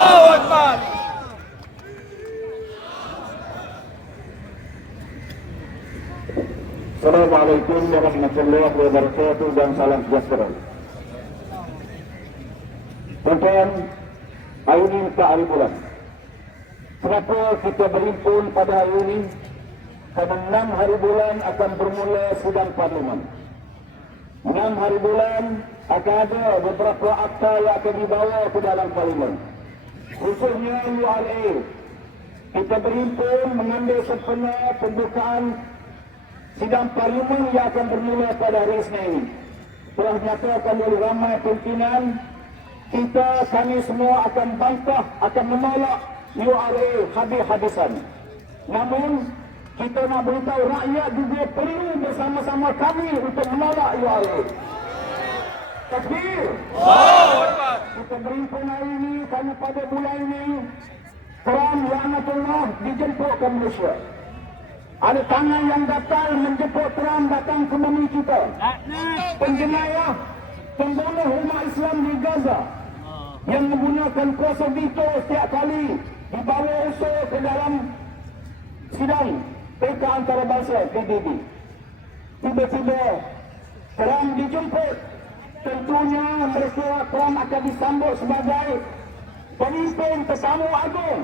Assalamualaikum warahmatullahi wabarakatuh dan salam sejahtera. Tuan-tuan, hari ini tak hari bulan. Kenapa kita berhimpun pada hari ini? Karena 6 hari bulan akan bermula sidang parlimen. 6 hari bulan akan ada beberapa akta yang akan dibawa ke dalam parlimen. Khususnya URA. Kita berhimpun mengambil sempena pembukaan sidang parlimen yang akan bermula pada hari Isnin ini. Telah dinyatakan oleh ramai pimpinan, kami semua akan bantah, akan menolak URA habis-habisan. Namun, kita nak beritahu rakyat juga perlu bersama-sama kami untuk menolak URA. Takbir! Kita berhimpun hari ini kerana pada bulan ini Trump laknatullah dijemput ke Malaysia. Ada tangan yang datang menjemput Trump datang ke bumi kita. Penjenayah, pembunuh umat Islam di Gaza yang menggunakan kuasa veto setiap kali dibawa usul ke dalam sidang PK Antarabangsa PBB. Tiba-tiba Trump dijemput. Tentunya mereka Trump akan disambut sebagai pemimpin tetamu agung.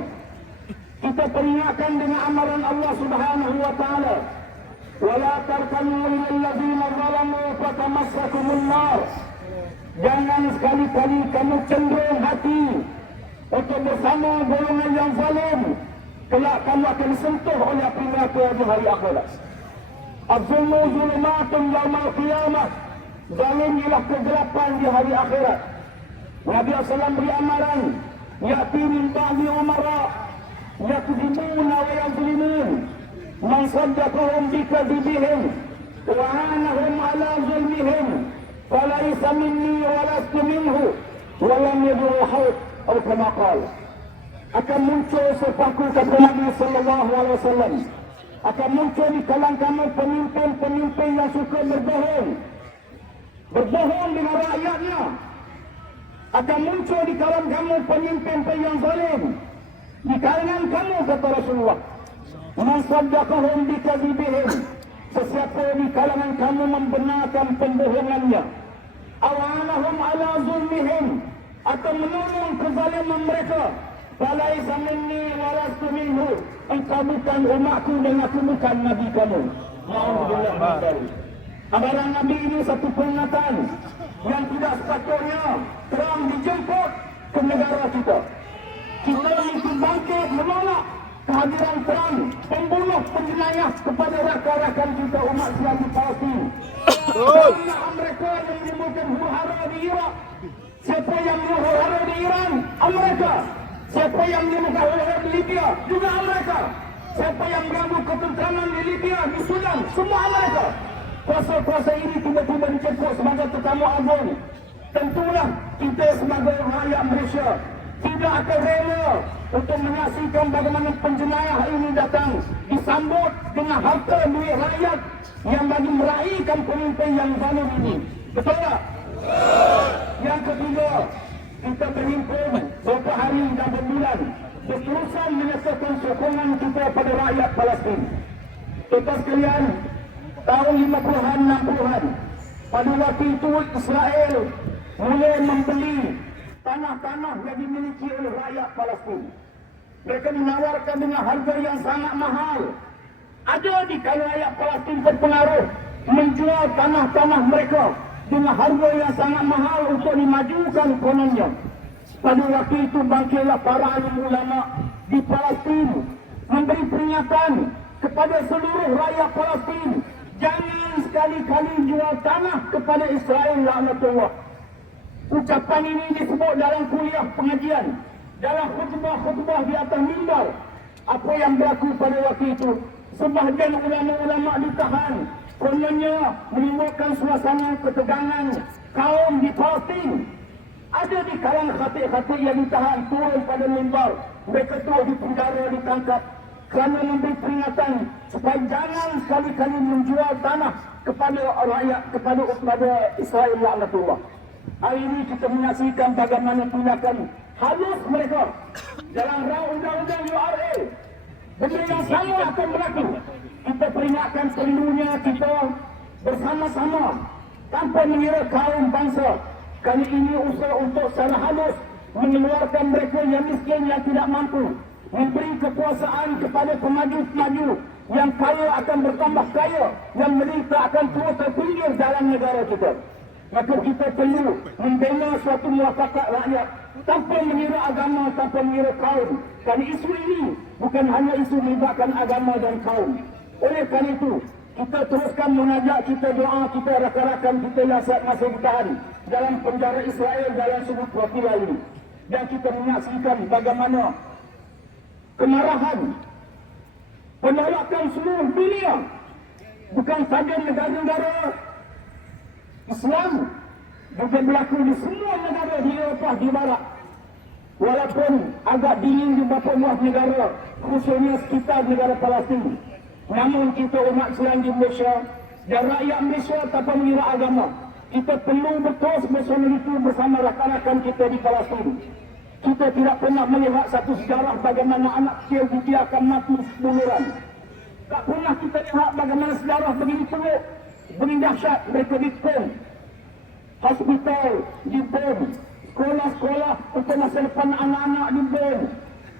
Kita peringatkan dengan amaran Allah Subhanahu wa taala, "Wala tarkanu ilal ladzina zalamu fatamassakumun nar." Jangan sekali-kali kamu cenderung hati untuk bersama golongan yang zalim. Kelak kamu akan disentuh oleh api neraka di hari akhirat. Az-zulmu zulumatun yaumal qiyamah. Zalim ialah kegelapan di hari akhirat. Nabi SAW beri amaran, "Ya'ti min ba'di umara yakzimuna wa yazlimun man saddaqahum bikadzibihim wa anahum ala zulmihim falaysa minni wa lastu minhu wa lam yad'u haud." Atau kama qala, akan muncul sepaku kata Nabi sallallahu alaihi wasallam, akan muncul di kalangan kamu pemimpin-pemimpin yang suka berbohong dengan rakyatnya. Akan muncul di kalangan kamu pemimpin yang zalim. Di kalangan kamu, kata Rasulullah, man saddaqahum bikadzibihim, sesiapa di kalangan kamu membenarkan pembohongannya, awanahum ala zulmihim, atau menolong kezaliman mereka, falaisa minni wa lastu minhu, engkau bukan umatku dan aku bukan nabi kamu. Alhamdulillah. Amaran Nabi ini satu peringatan yang tidak sepatutnya Trump dijemput ke negara kita. Kita mesti bangkit menolak kehadiran Trump, pembunuh, penjenayah kepada rakan-rakan kita umat Islam di Palestin. Kerana mereka yang menimbulkan huru-hara di Iraq. Siapa yang menimbulkan huru-hara di Iran? Amerika. Siapa yang menimbulkan huru-hara di Libya? Juga Amerika. Siapa yang mengganggu ketentraman di Libya, di Sudan? Semua Amerika. Kuasa-kuasa ini tiba-tiba dijemput sebagai tetamu agung. Tentulah kita sebagai rakyat Malaysia tidak akan rela untuk menyaksikan bagaimana penjenayah ini datang disambut dengan harta duit rakyat yang bagi meraihkan pemimpin yang zalim ini. Betul tak? Yang ketiga, kita berhimpun beberapa hari dan berbulan berterusan menyatakan sokongan kita pada rakyat Palestin. Tuan sekalian, tahun 50-an 60-an pada waktu itu Israel mulai membeli tanah-tanah yang dimiliki oleh rakyat Palestin. Mereka menawarkan dengan harga yang sangat mahal. Ada di kalangan rakyat Palestin berpengaruh menjual tanah-tanah mereka dengan harga yang sangat mahal untuk dimajukan kononnya. Pada waktu itu bangkitlah para alim ulama di Palestin memberi peringatan kepada seluruh rakyat Palestin, jangan sekali-kali jual tanah kepada Israel laknatullah. Ucapan ini disebut dalam kuliah pengajian, dalam khutbah-khutbah di atas mimbar. Apa yang berlaku pada waktu itu? Sebahagian ulama-ulama ditahan, kononnya menimbulkan suasana ketegangan kaum di Palestin. Ada di kalangan khatib-khatib yang ditahan turun pada mimbar. Mereka terus dipenjara, ditangkap kerana memberi peringatan supaya jangan sekali-kali menjual tanah kepada rakyat, kepada Israel laknatullah. Hari ini kita menyaksikan bagaimana tindakan halus mereka dalam rau undang-undang URA. Benda yang sama akan berlaku. Kita peringatkan perlunya kita bersama-sama tanpa mengira kaum bangsa. Kali ini usaha untuk secara halus mengeluarkan mereka yang miskin, yang tidak mampu, memberi kekuasaan kepada pemaju-pemaju. Yang kaya akan bertambah kaya, yang menderita akan terus terpinggir dalam negara kita. Maka kita perlu membina suatu muafakat rakyat tanpa mengira agama, tanpa mengira kaum. Kerana isu ini bukan hanya isu melibatkan agama dan kaum. Oleh kerana itu, kita teruskan munajat, kita doa, kita rakan-rakan kita yang masih bertahan dalam penjara Israel dalam sudut perwakilan ini. Dan kita menyaksikan bagaimana kemarahan, penolakan seluruh dunia, bukan saja negara-negara Islam, juga berlaku di semua negara di Eropah di Barat. Walaupun agak dingin di beberapa buah negara, khususnya sekitar negara Palestin, namun kita umat Islam di Malaysia dan rakyat Malaysia tanpa mengira agama, kita perlu betul bersama-sama bersama rakan-rakan kita di Palestin. Kita tidak pernah melihat satu sejarah bagaimana anak kecil dibiarkan mati sebuluran. Tak pernah kita lihat bagaimana sejarah begini teruk, begini dahsyat. Mereka dibom, hospital dibom, sekolah-sekolah untuk masa depan anak-anak dibom,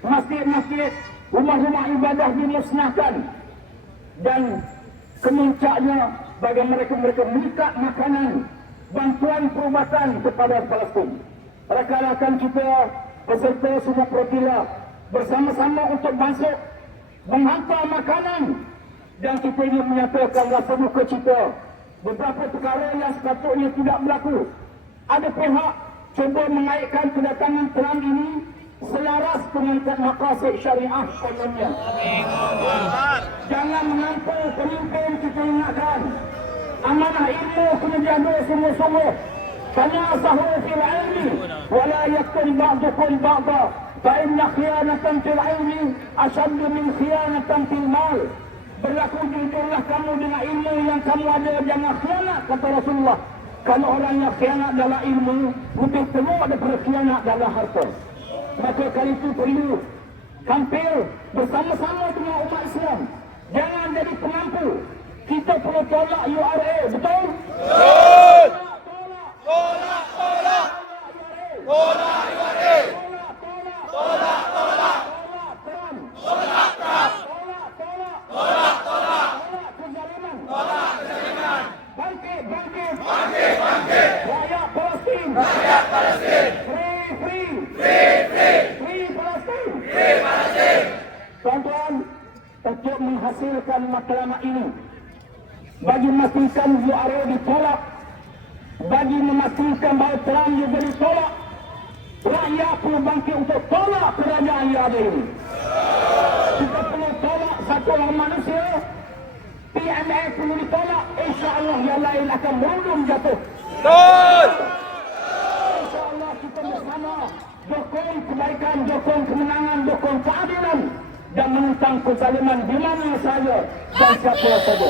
masjid-masjid, rumah-rumah ibadah dimusnahkan. Dan kemuncaknya bagaimana mereka mengikat makanan, bantuan perubatan kepada Palestin. Rakan-rakan kita beserta semua perwakilan bersama-sama untuk masuk menghantar makanan, dan kita ingin menyatakan rasa duka cita beberapa perkara yang sepatutnya tidak berlaku. Ada pihak cuba menaikkan kedatangan Trump ini selaras dengan maqasid syariah kononnya. Jangan mengampau pemimpin, kita ingatkan amanah ilmu kena jaga sungguh-sungguh. تناصحوا في العلم ولا يقتل بعضكم بعضا فإن خيانة في العلم أشد من خيانة في المال. Berlaku jujurlah kamu dengan ilmu yang kamu ada, jangan khianat, kata Rasulullah. Kalau orang yang khianat dalam ilmu lebih teruk daripada khianat dalam harta. Maka kali itu perlu tampil bersama-sama dengan umat Islam. Jangan jadi pengampu. Kita perlu tolak URA, betul? Betul! Tolak, tolak, tolak URA, tolak, tolak, tolak Trump, tolak kezaliman, bangkit, rakyat Palestin, free Palestin. Tuan-tuan, untuk menghasilkan matlamat ini, bagi memastikan URA ditolak, bagi memastikan bahawa Trump juga ditolak, rakyat perlu bangkit untuk tolak kerajaan yang ada ini. Kita perlu tolak satu orang manusia. PMF perlu ditolak. InsyaAllah yang lain akan merundum jatuh. InsyaAllah kita bersama dukung kebaikan, dukung kemenangan, dukung keadilan, dan menentang kezaliman di mana saja dan siapa saja.